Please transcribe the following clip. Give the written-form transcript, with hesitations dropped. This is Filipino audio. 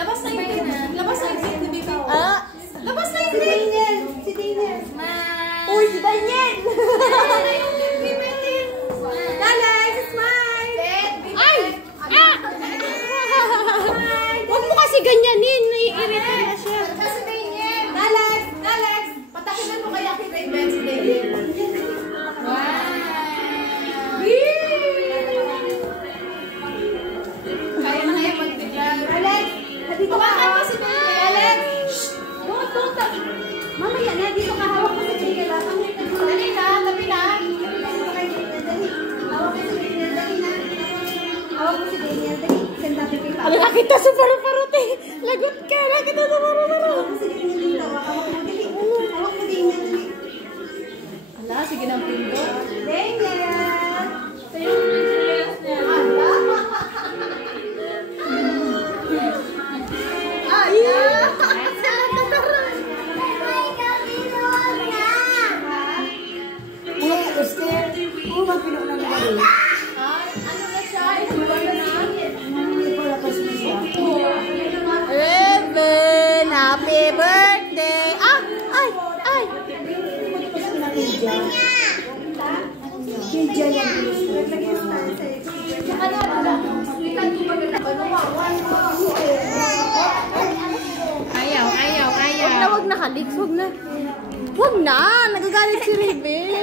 Labas na yung baby. Labas na yung baby. Labas na yung Daniel. Si Daniel. Uy, si Daniel! Labas na yung baby. Alex, smile! Ay! Huwag mo kasi ganyanin. Nai-irita na siya. Kasi Daniel. Alex, patakinan mo kaya kay Daniel si Daniel. Wow! Kaya na kaya magtiglan. Alex, dito ka. Hawakan mo si Daniel. Alex! Don't. Mamaya na, dito ka hawak ko si Daniel. Dali na, tabi na. Hawak ko si Daniel, dali na. Hawak ko si Daniel, dali. Ganda kita. Ala, nakita sa paru-parut eh. Lagot ka. Nakita sa paru-parut. Hawak ko si Daniel dito. Hawak mo, dali. Hawak mo Daniel, dali. Ala, sige ng pindot. Daniel! Sa'yo yung serious niya. Ala. Reven, happy birthday! Ay! Ayaw. Wag na, Kalix. Wag na. Nagagalit si Reven.